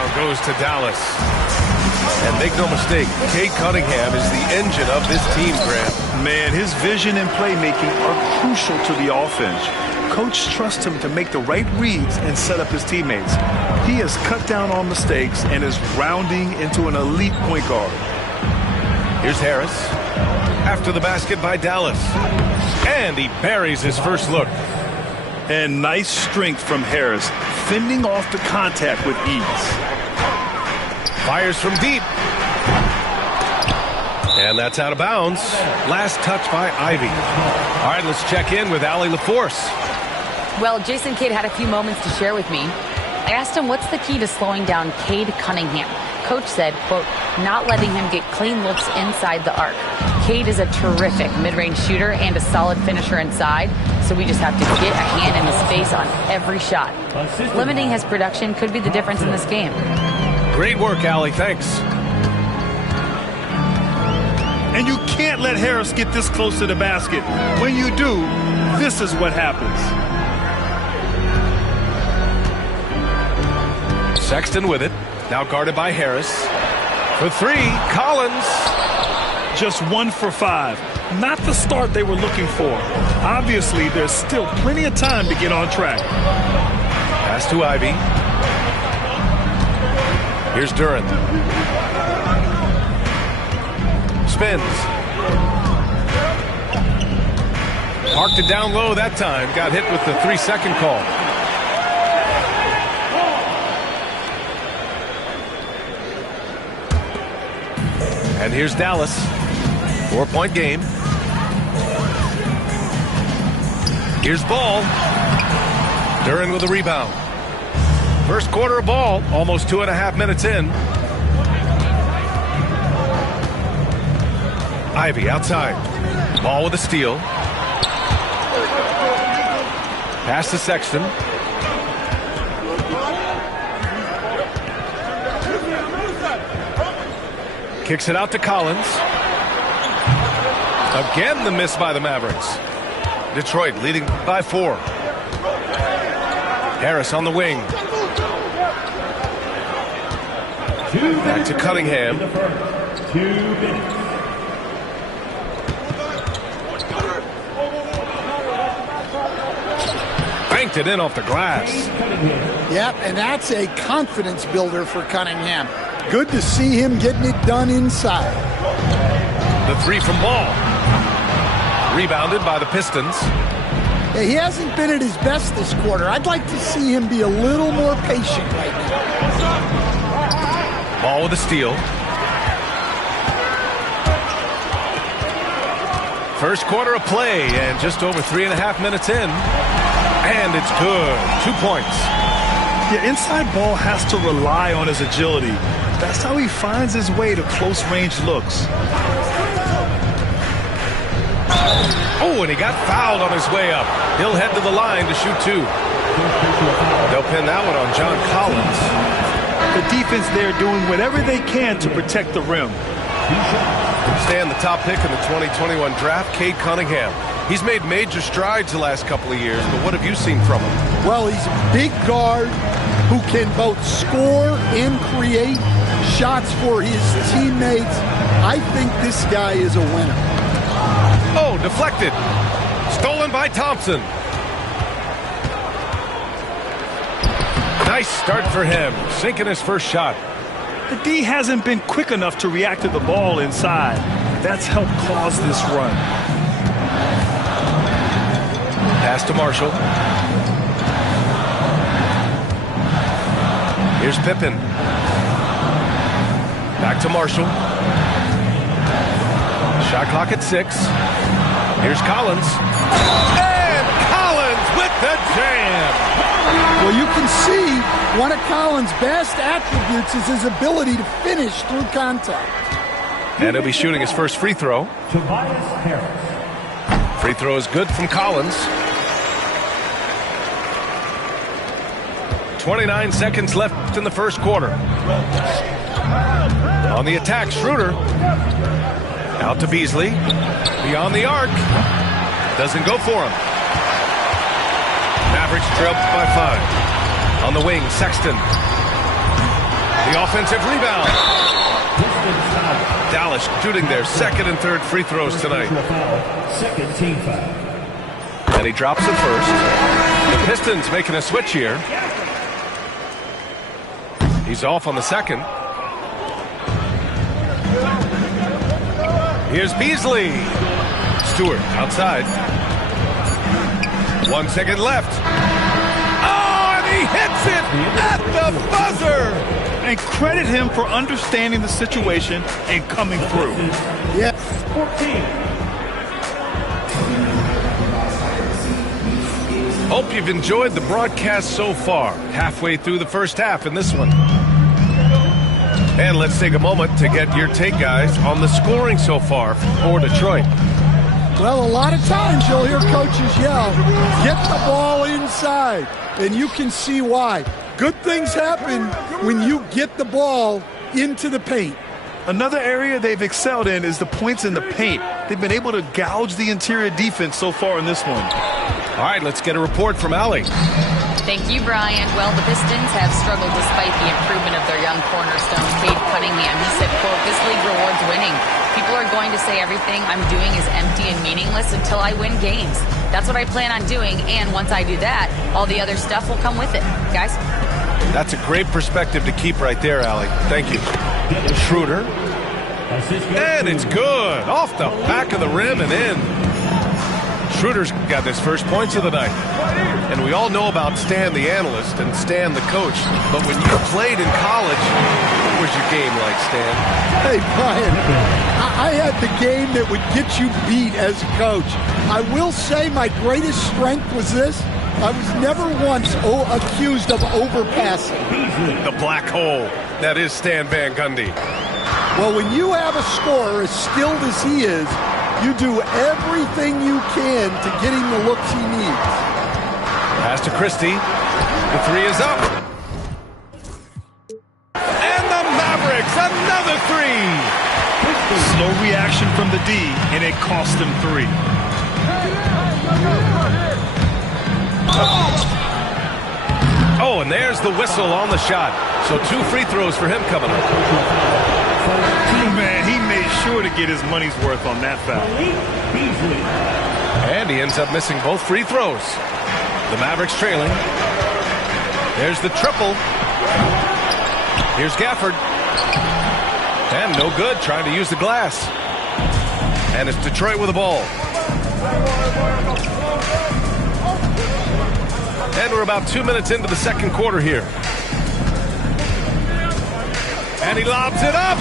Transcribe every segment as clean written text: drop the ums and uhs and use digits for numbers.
rebound goes to Dallas. And make no mistake, Cade Cunningham is the engine of this team, Grant. Man, his vision and playmaking are crucial to the offense. Coach trusts him to make the right reads and set up his teammates. He has cut down on mistakes and is rounding into an elite point guard. Here's Harris. After the basket by Dallas. And he buries his first look. And nice strength from Harris, fending off the contact with ease. Fires from deep. And that's out of bounds. Last touch by Ivy. All right, let's check in with Allie LaForce. Well, Jason Kidd had a few moments to share with me. I asked him what's the key to slowing down Cade Cunningham. Coach said, quote, not letting him get clean looks inside the arc. Cade is a terrific mid-range shooter and a solid finisher inside, so we just have to get a hand in his face on every shot. Limiting his production could be the difference in this game. Great work, Allie. Thanks. And you can't let Harris get this close to the basket. When you do, this is what happens. Sexton with it. Now guarded by Harris. For three, Collins. Just 1 for 5. Not the start they were looking for. Obviously, there's still plenty of time to get on track. Pass to Ivy. Here's Duren. Spins. Parked it down low that time. Got hit with the 3-second call. And here's Dallas. 4-point game. Here's Ball. Duren with a rebound. First quarter of ball, almost 2.5 minutes in. Ivy outside. Ball with a steal. Pass to Sexton. Kicks it out to Collins. Again, the miss by the Mavericks. Detroit leading by 4. Harris on the wing. Back to Cunningham. 2 minutes. Banked it in off the glass. Yep, and that's a confidence builder for Cunningham. Good to see him getting it done inside. The 3 from Ball. Rebounded by the Pistons. Yeah, he hasn't been at his best this quarter. I'd like to see him be a little more patient right now. Ball with a steal. First quarter of play and just over 3.5 minutes in. And it's good. 2 points. Yeah, inside Ball has to rely on his agility. That's how he finds his way to close-range looks. Oh, and he got fouled on his way up. He'll head to the line to shoot 2. They'll pin that one on John Collins. The defense there doing whatever they can to protect the rim. Stay on the top pick in the 2021 draft, Cade Cunningham. He's made major strides the last couple of years, but what have you seen from him? Well, he's a big guard who can both score and create shots for his teammates. I think this guy is a winner. Oh, deflected. Stolen by Thompson. Nice start for him, sinking his first shot. The D hasn't been quick enough to react to the ball inside. That's helped cause this run. Pass to Marshall. Here's Pippen. Back to Marshall. Shot clock at 6. Here's Collins. And Collins with the jam. Well, you can see one of Collins' best attributes is his ability to finish through contact. And he'll be shooting his first free throw. Tobias Harris. Free throw is good from Collins. 29 seconds left in the first quarter. On the attack, Schroeder. Out to Beasley. Beyond the arc. Doesn't go for him. Mavericks trailed by 5. On the wing, Sexton. The offensive rebound. Dallas shooting their second and third free throws tonight. Second team foul. And he drops it first. The Pistons making a switch here. He's off on the second. Here's Beasley. Stewart outside. 1 second left. Oh, and he hits it at the buzzer. And credit him for understanding the situation and coming through. Yeah. 14. Hope you've enjoyed the broadcast so far. Halfway through the first half in this one. And let's take a moment to get your take, guys, on the scoring so far for Detroit. Well, a lot of times you'll hear coaches yell, get the ball inside, and you can see why. Good things happen when you get the ball into the paint. Another area they've excelled in is the points in the paint. They've been able to gouge the interior defense so far in this one. All right, let's get a report from Allie. Thank you, Brian. Well, the Pistons have struggled despite the improvement of their young cornerstone, Cade Cunningham. He said, quote, "This league rewards winning. People are going to say everything I'm doing is empty and meaningless until I win games. That's what I plan on doing, and once I do that, all the other stuff will come with it." Guys? That's a great perspective to keep right there, Allie. Thank you. Schroeder. And it's good. Off the back of the rim and in. Schroeder's got his first points of the night. And we all know about Stan the analyst and Stan the coach. But when you played in college, what was your game like, Stan? Hey, Brian, I had the game that would get you beat as a coach. I will say my greatest strength was this. I was never once accused of overpassing. The black hole. That is Stan Van Gundy. Well, when you have a scorer as skilled as he is, you do everything you can to get him the looks he needs. Pass to Christie. The three is up. And the Mavericks, another three. Slow reaction from the D, and it cost them three. Oh, and there's the whistle on the shot. So 2 free throws for him coming up. Man, he made sure to get his money's worth on that foul. And he ends up missing both free throws. The Mavericks trailing. There's the triple. Here's Gafford. And no good, trying to use the glass. And it's Detroit with the ball. And we're about 2 minutes into the second quarter here. And he lobs it up.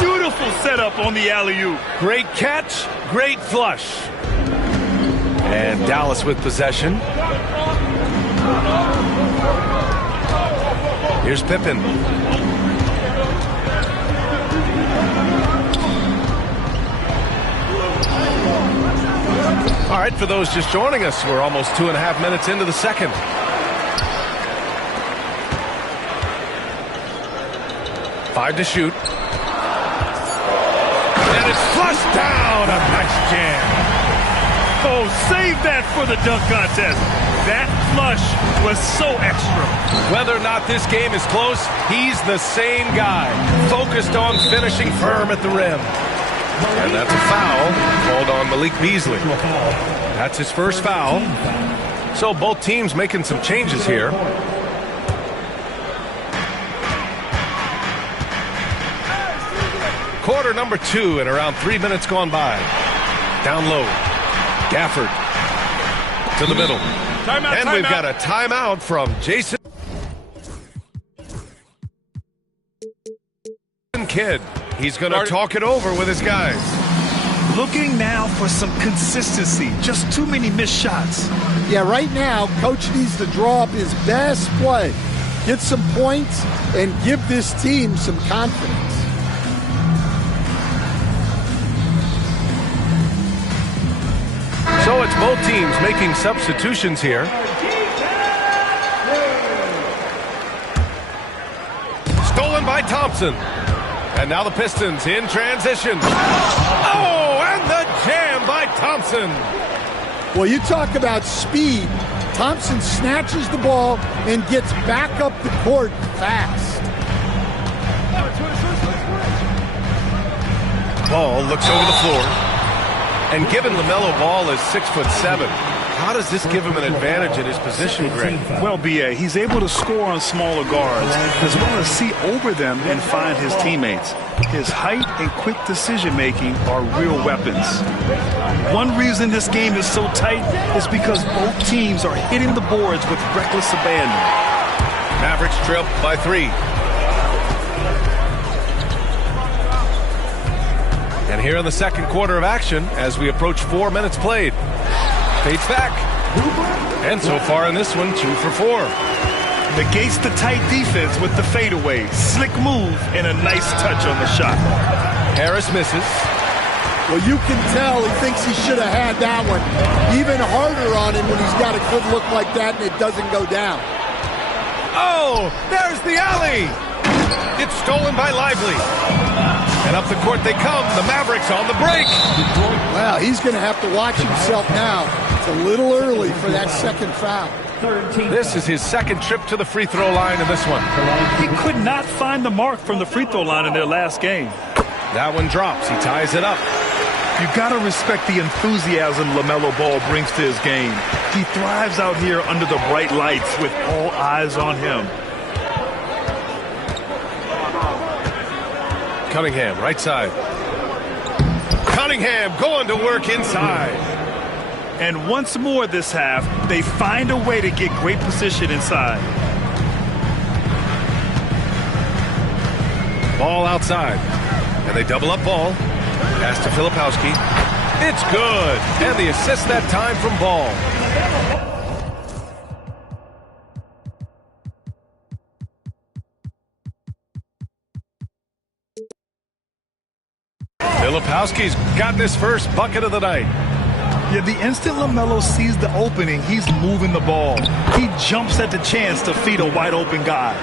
Beautiful setup on the alley-oop. Great catch, great flush. And Dallas with possession. Here's Pippen. All right, for those just joining us, we're almost 2.5 minutes into the second. Five to shoot. And it's flushed down. A nice jam. Oh, save that for the dunk contest. That flush was so extra. Whether or not this game is close, he's the same guy. Focused on finishing firm at the rim. And that's a foul called on Malik Beasley. That's his first foul. So both teams making some changes here. Quarter number 2 and around 3 minutes gone by. Down low. Gafford to the middle. Timeout, and we've got a timeout from Jason Kidd. He's going to talk it over with his guys. Looking now for some consistency. Just too many missed shots. Yeah, right now, Coach needs to draw up his best play, get some points, and give this team some confidence. So it's both teams making substitutions here. Stolen by Thompson. And now the Pistons in transition. Oh, and the jam by Thompson. Well, you talk about speed. Thompson snatches the ball and gets back up the court fast. Ball looks over the floor. And given LaMelo Ball is 6'7", how does this give him an advantage in his position, Greg? Well, B.A., he's able to score on smaller guards, as well as see over them and find his teammates. His height and quick decision-making are real weapons. One reason this game is so tight is because both teams are hitting the boards with reckless abandon. Mavericks trail by 3. And here in the second quarter of action, as we approach 4 minutes played. Fades back. And so far in this one, 2 for 4. Negates the tight defense with the fadeaway. Slick move and a nice touch on the shot. Harris misses. Well, you can tell he thinks he should have had that one. Even harder on him when he's got a good look like that and it doesn't go down. Oh, there's the alley. It's stolen by Lively. And up the court they come. The Mavericks on the break. Well, he's going to have to watch himself now. It's a little early for that second foul. This is his second trip to the free throw line in this one. He could not find the mark from the free throw line in their last game. That one drops. He ties it up. You got to respect the enthusiasm LaMelo Ball brings to his game. He thrives out here under the bright lights with all eyes on him. Cunningham, right side. Cunningham going to work inside. And once more this half, they find a way to get great position inside. Ball outside. And they double up Ball. Pass to Filipowski. It's good. And the assist that time from Ball. Filipowski's gotten his first bucket of the night. Yeah, the instant LaMelo sees the opening, he's moving the ball. He jumps at the chance to feed a wide open guy.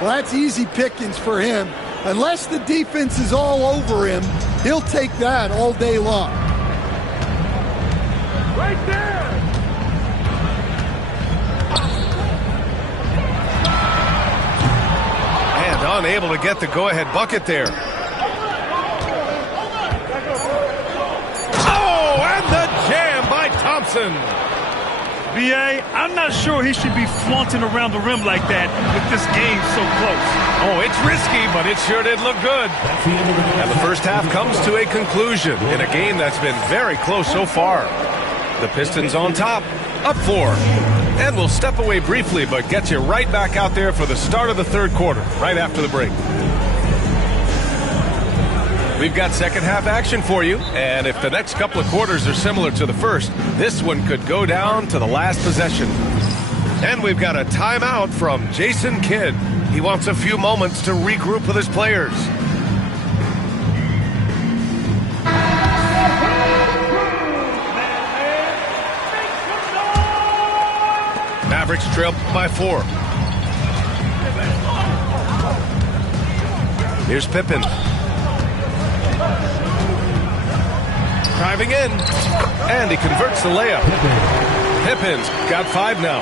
Well, that's easy pickings for him. Unless the defense is all over him, he'll take that all day long. Right there! And unable to get the go-ahead bucket there. Oh, and the jam by Thompson. B.A., I'm not sure he should be flaunting around the rim like that with this game so close. Oh, it's risky, but it sure did look good. And the first half comes to a conclusion in a game that's been very close so far. The Pistons on top, up 4. And we'll step away briefly, but get you right back out there for the start of the third quarter, right after the break. We've got second half action for you, and if the next couple of quarters are similar to the first, this one could go down to the last possession. And we've got a timeout from Jason Kidd. He wants a few moments to regroup with his players. Mavericks trail by 4. Here's Pippen. Driving in, and he converts the layup. Pippin's got 5 now.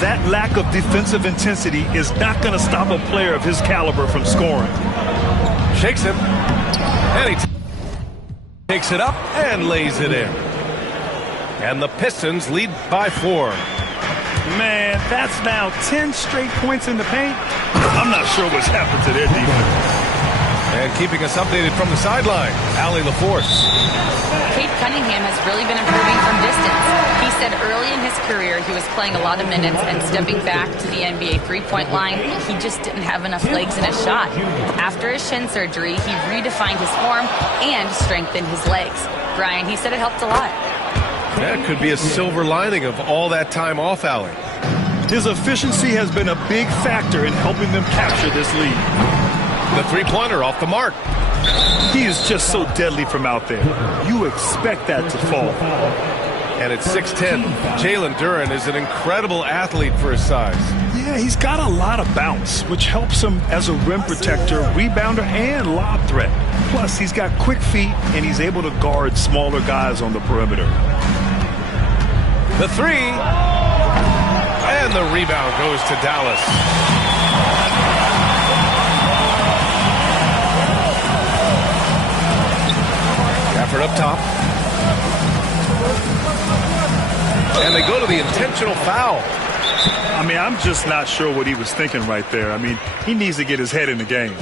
That lack of defensive intensity is not going to stop a player of his caliber from scoring. Shakes him, and he takes it up and lays it in. And the Pistons lead by 4. Man, that's now 10 straight points in the paint. I'm not sure what's happened to their defense. And keeping us updated from the sideline, Allie LaForce. Cade Cunningham has really been improving from distance. He said early in his career he was playing a lot of minutes and stepping back to the NBA three-point line, he just didn't have enough legs in his shot. After his shin surgery, he redefined his form and strengthened his legs. Brian, he said it helped a lot. That could be a silver lining of all that time off, Allie. His efficiency has been a big factor in helping them capture this lead. The three-pointer off the mark. He is just so deadly from out there. You expect that to fall. And at 6'10", Jalen Duren is an incredible athlete for his size. Yeah, he's got a lot of bounce, which helps him as a rim protector, rebounder, and lob threat. Plus, he's got quick feet, and he's able to guard smaller guys on the perimeter. The 3. And the rebound goes to Dallas. Shooter up top. And they go to the intentional foul. I mean, I'm just not sure what he was thinking right there. I mean, he needs to get his head in the game.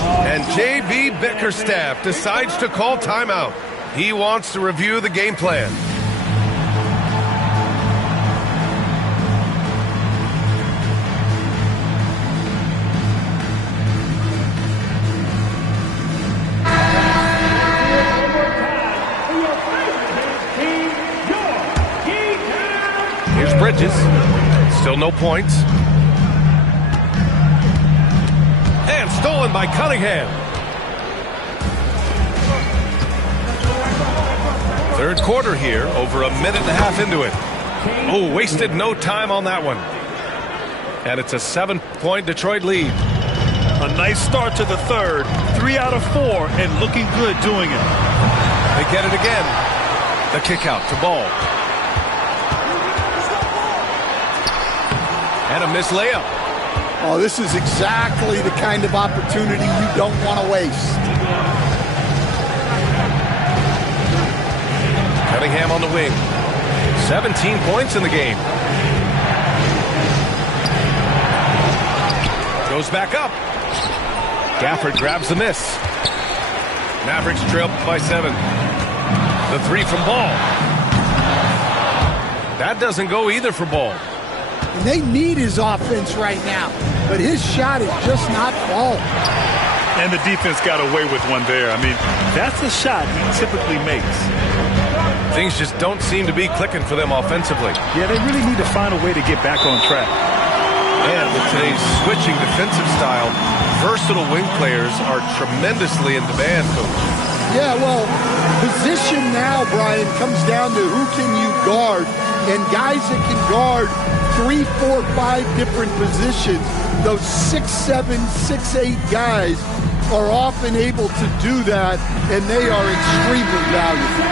And J.B. Bickerstaff decides to call timeout. He wants to review the game plan. Here's Bridges. Still no points. And stolen by Cunningham. Third quarter here, over a minute and a half into it. Oh, wasted no time on that one. And it's a 7-point Detroit lead. A nice start to the third. 3 out of 4 and looking good doing it. They get it again. The kick out to Ball. And a missed layup. Oh, this is exactly the kind of opportunity you don't want to waste. Cunningham on the wing. 17 points in the game. Goes back up. Gafford grabs the miss. Mavericks trail by 7. The 3 from Ball. That doesn't go either for Ball. And they need his offense right now, but his shot is just not falling. And the defense got away with one there. I mean, that's the shot he typically makes. Things just don't seem to be clicking for them offensively. Yeah, they really need to find a way to get back on track. And with today's switching defensive style, versatile wing players are tremendously in demand, Coach. Yeah, well, position now, Brian, comes down to who can you guard, and guys that can guard 3, 4, 5 different positions. Those 6'7", 6'8" guys are often able to do that, and they are extremely valuable.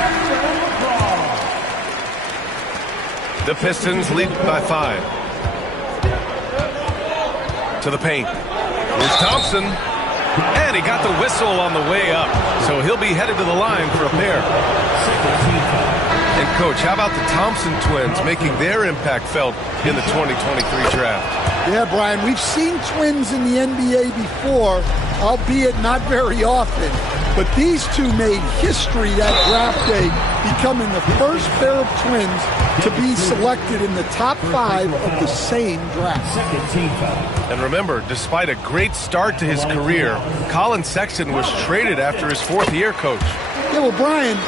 The Pistons lead by 5. To the paint. Here's Thompson. And he got the whistle on the way up. So he'll be headed to the line for a pair. And, Coach, how about the Thompson twins making their impact felt in the 2023 draft? Yeah, Brian, we've seen twins in the NBA before, albeit not very often. But these two made history that draft day, becoming the first pair of twins to be selected in the top 5 of the same draft. And remember, despite a great start to his career, Colin Sexton was traded after his 4th year, Coach. Yeah, well, Brian,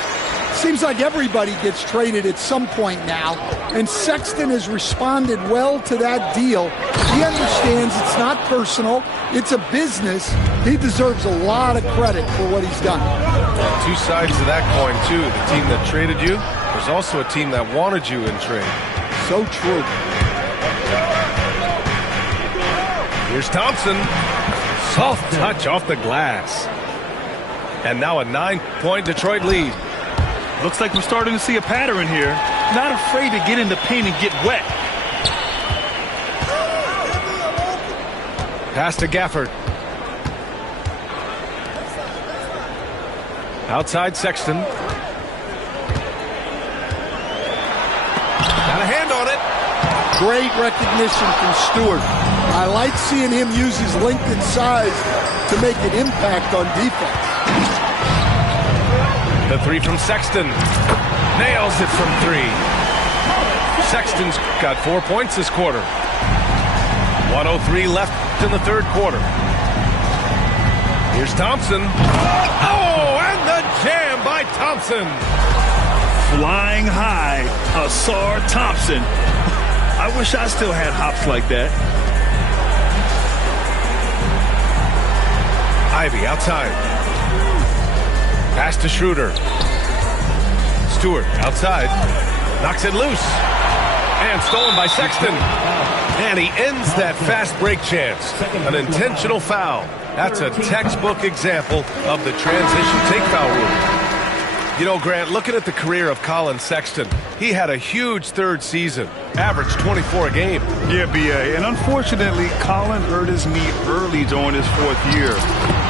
seems like everybody gets traded at some point now, and Sexton has responded well to that deal. He understands it's not personal, it's a business. He deserves a lot of credit for what he's done. Two sides to that coin, too. The team that traded you, there's also a team that wanted you in trade. So true. Here's Thompson. Soft touch off the glass. And now a 9-point Detroit lead. Looks like we're starting to see a pattern here. Not afraid to get in the paint and get wet. Pass to Gafford. Outside Sexton. Got a hand on it. Great recognition from Stewart. I like seeing him use his length and size to make an impact on defense. The 3 from Sexton. Nails it from 3. Sexton's got 4 points this quarter. 1:03 left in the third quarter. Here's Thompson. Oh, and the jam by Thompson. Flying high, Ausar Thompson. I wish I still had hops like that. Ivy outside. Pass to Schroeder. Stewart outside. Knocks it loose. And stolen by Sexton. And he ends that fast break chance. An intentional foul. That's a textbook example of the transition take foul rule. You know, Grant, looking at the career of Colin Sexton, he had a huge third season, averaged 24 a game. Yeah, B.A., and unfortunately, Colin hurt his knee early during his fourth year.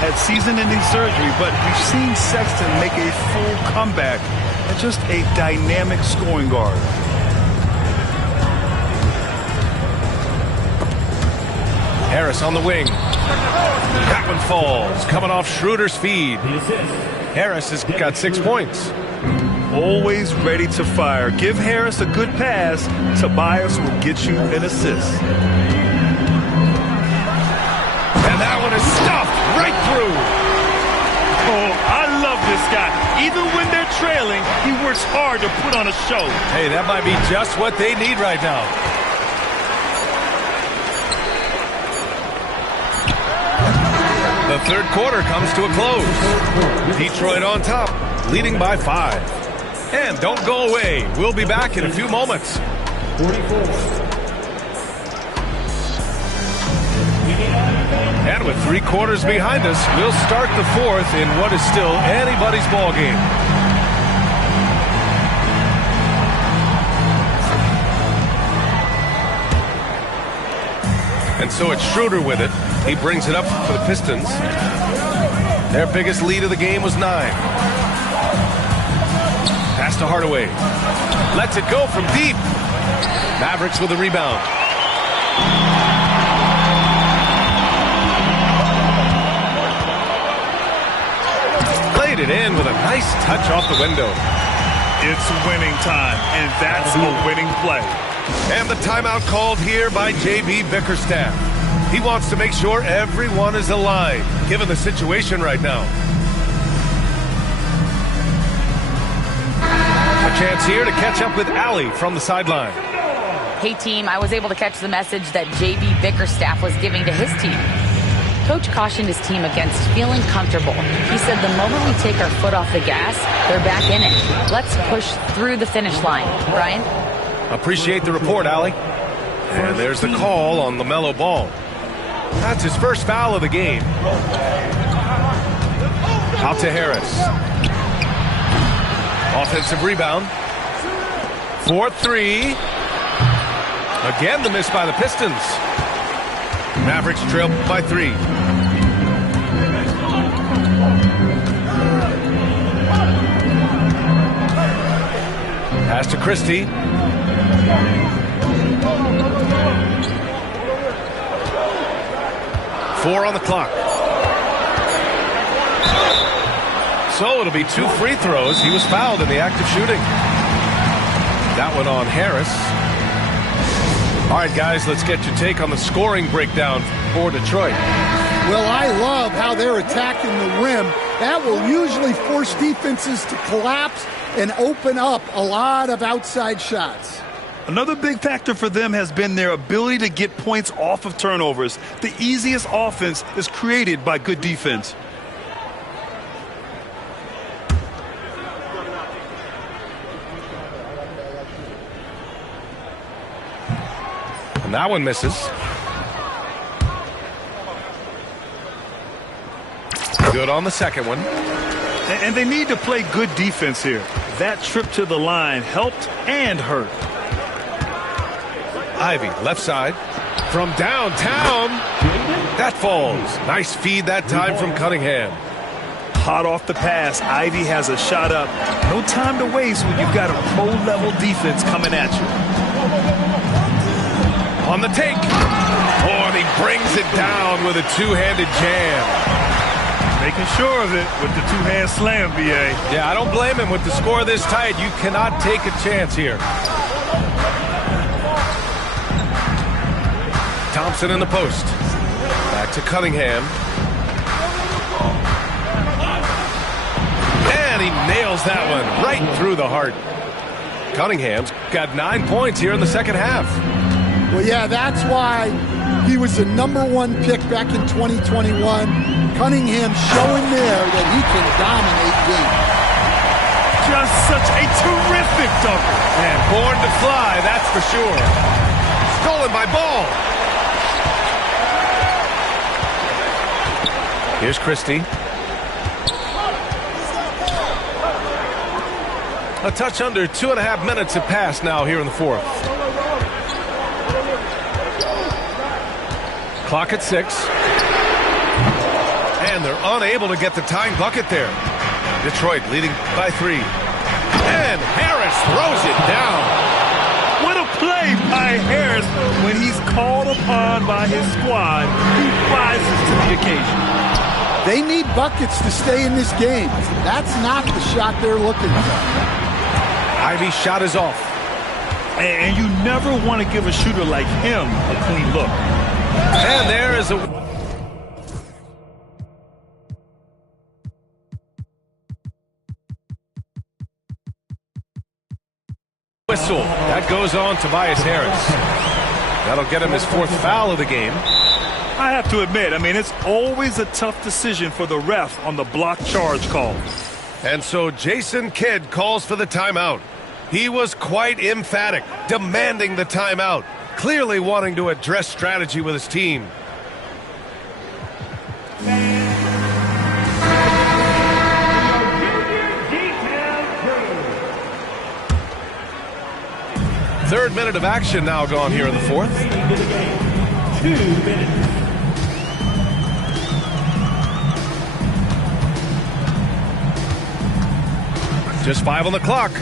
Had season-ending surgery, but we've seen Sexton make a full comeback and just a dynamic scoring guard. Harris on the wing. That one falls, coming off Schroeder's feed. Harris has got 6 points. Always ready to fire. Give Harris a good pass. Tobias will get you an assist. And that one is stuffed right through. Oh, I love this guy. Even when they're trailing, he works hard to put on a show. Hey, that might be just what they need right now. The third quarter comes to a close. Detroit on top, leading by 5. And don't go away. We'll be back in a few moments. 44. And with 3 quarters behind us, we'll start the fourth in what is still anybody's ball game. And so it's Schroeder with it. He brings it up for the Pistons. Their biggest lead of the game was 9. Pass to Hardaway. Lets it go from deep. Mavericks with the rebound. Played it in with a nice touch off the window. It's winning time, and that's a winning play. And the timeout called here by J.B. Bickerstaff. He wants to make sure everyone is aligned, given the situation right now. A chance here to catch up with Allie from the sideline. Hey, team, I was able to catch the message that J.B. Bickerstaff was giving to his team. Coach cautioned his team against feeling comfortable. He said the moment we take our foot off the gas, they're back in it. Let's push through the finish line. Brian? Appreciate the report, Allie. And there's the call on LaMelo Ball. That's his first foul of the game. Out to Harris. Offensive rebound. 4-3. Again, the miss by the Pistons. Mavericks trail by 3. Pass to Christie. Four on the clock. So it'll be 2 free throws. He was fouled in the act of shooting. That one on Harris. All right, guys, let's get your take on the scoring breakdown for Detroit. Well, I love how they're attacking the rim. That will usually force defenses to collapse and open up a lot of outside shots. Another big factor for them has been their ability to get points off of turnovers. The easiest offense is created by good defense. And that one misses. Good on the second one. And they need to play good defense here. That trip to the line helped and hurt. Ivy, left side. From downtown. That falls. Nice feed that time from Cunningham. Hot off the pass. Ivy has a shot up. No time to waste when you've got a pro-level defense coming at you. On the take. Oh, and he brings it down with a two-handed jam. Making sure of it with the two-hand slam, B.A. Yeah, I don't blame him with the score this tight. You cannot take a chance here. Thompson in the post. Back to Cunningham. And he nails that one right through the heart. Cunningham's got 9 points here in the second half. Well, yeah, that's why he was the #1 pick back in 2021. Cunningham showing there that he can dominate games. Just such a terrific dunker. And born to fly, that's for sure. Stolen by Ball. Here's Christie. A touch under 2.5 minutes have passed now here in the fourth. Clock at 6. And they're unable to get the tying bucket there. Detroit leading by 3. And Harris throws it down. What a play by Harris. When he's called upon by his squad, he rises to the occasion. They need buckets to stay in this game. That's not the shot they're looking for. Ivey's shot is off. And you never want to give a shooter like him a clean look. And there is a... whistle. That goes on Tobias Harris. That'll get him his 4th foul of the game. I have to admit, it's always a tough decision for the ref on the block charge call. And so Jason Kidd calls for the timeout. He was quite emphatic, demanding the timeout, clearly wanting to address strategy with his team. Third minute of action now gone here in the fourth. 2 minutes. Just 5 on the clock.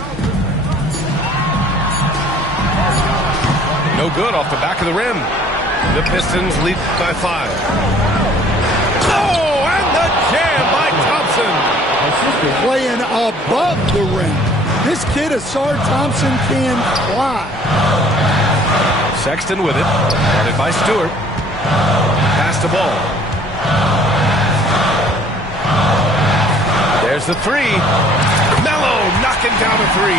No good off the back of the rim. The Pistons lead by 5. Oh, and the jam by Thompson. Playing above the rim. This kid, Ausar Thompson, can fly. Sexton with it. Guarded by Stewart. Pass the ball. There's the 3. Melo knocking down a 3.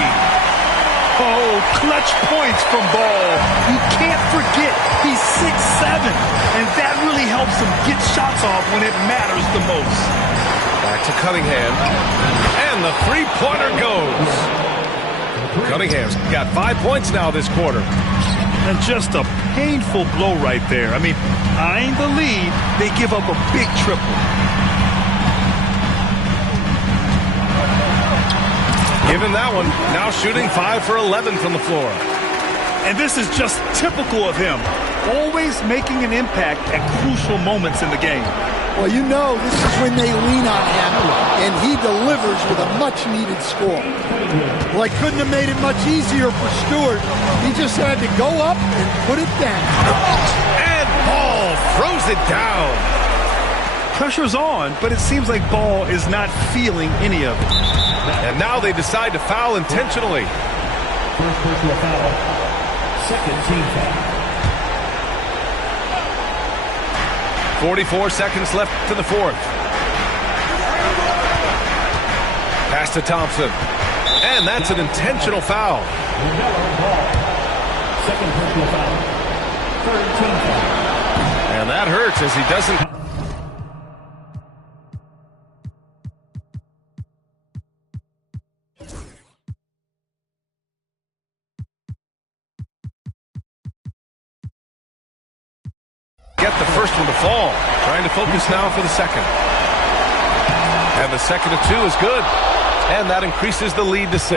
Oh, clutch points from Ball. You can't forget he's 6'7", and that really helps him get shots off when it matters the most. Back to Cunningham. And the three-pointer goes. Cunningham's got 5 points now this quarter. And just a painful blow right there. Eyeing the lead, they give up a big triple. Give him that one. Now shooting 5 for 11 from the floor. And this is just typical of him. Always making an impact at crucial moments in the game. Well, this is when they lean on him, and he delivers with a much-needed score. Well, I couldn't have made it much easier for Stewart. He just had to go up and put it down. And Ball throws it down. Pressure's on, but it seems like Ball is not feeling any of it. And now they decide to foul intentionally. First personal foul. Second team foul. 44 seconds left to the fourth. Pass to Thompson. And that's an intentional foul. Second personal foul. Third team foul. And that hurts as he doesn't... get the first one to fall. Trying to focus now for the second. And the second of 2 is good. And that increases the lead to 6.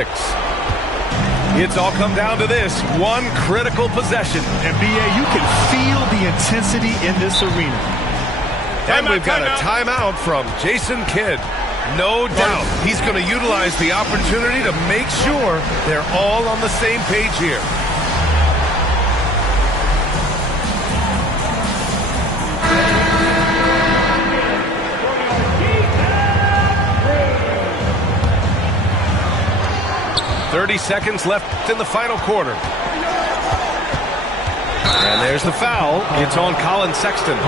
It's all come down to this one critical possession. And B.A., you can feel the intensity in this arena. And we've got a timeout from Jason Kidd. No doubt he's going to utilize the opportunity to make sure they're all on the same page here. .30 seconds left in the final quarter. And there's the foul. It's on Colin Sexton.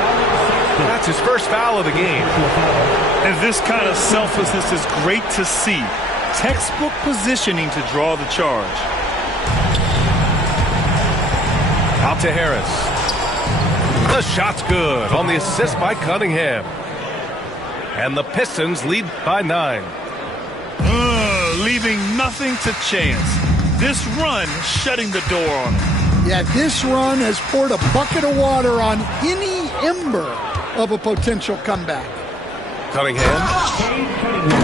That's his first foul of the game. And this kind of selflessness is great to see. Textbook positioning to draw the charge. Out to Harris. The shot's good on the assist by Cunningham. And the Pistons lead by 9. Leaving nothing to chance. This run shutting the door on him. Yeah, this run has poured a bucket of water on any ember of a potential comeback. Cunningham.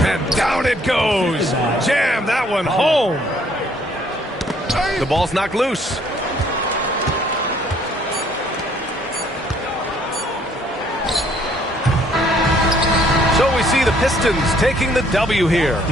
And down it goes. Jam that one home. The ball's knocked loose. So we see the Pistons taking the W here.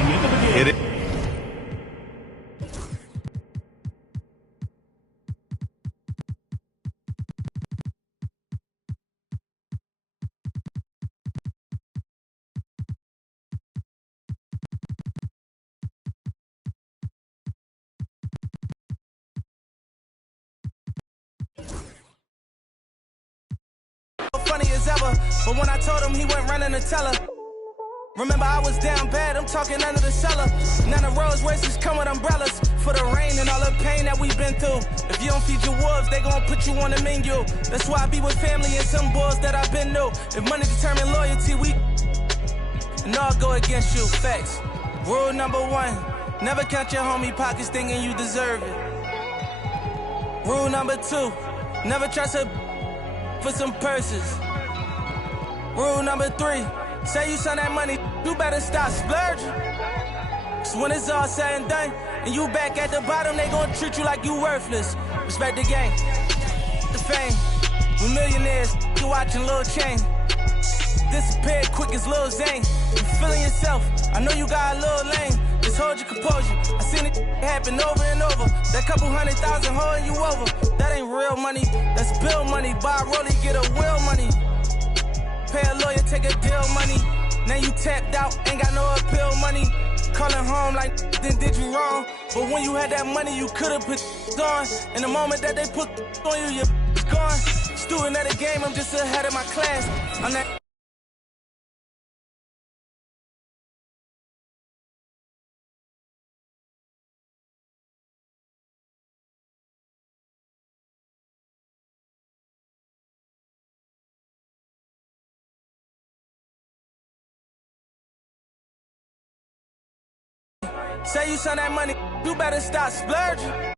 Funny as ever, but when I told him, he went running to tell her. Remember, I was down bad, I'm talking under the cellar. None of Rolls Royces come with umbrellas for the rain and all the pain that we've been through. If you don't feed your wolves, they gon' put you on the menu. That's why I be with family and some boys that I've been new. If money determine loyalty, and all go against you. Facts. Rule number 1, never count your homie pockets thinking you deserve it. Rule number 2, never trust a for some purses. Rule number 3, say you send that money, you better stop splurging. So when it's all said and done, and you back at the bottom, they gon' treat you like you worthless. Respect the game, the fame. We millionaires, you watching Lil Chain. Disappeared quick as Lil Zane. You feeling yourself, I know you got a little lame. Just hold your composure, I seen it happen over and over. That couple 100,000 holding you over, that ain't real money, that's bill money. Buy a rollie, get a wheel money. Pay a lawyer, take a deal money. Now you tapped out, ain't got no appeal money. Calling home like, then did you wrong? But when you had that money, you could've put on. In the moment that they put on you, you're gone. Student of the game, I'm just ahead of my class. I'm that. Say you send that money, you better stop splurging.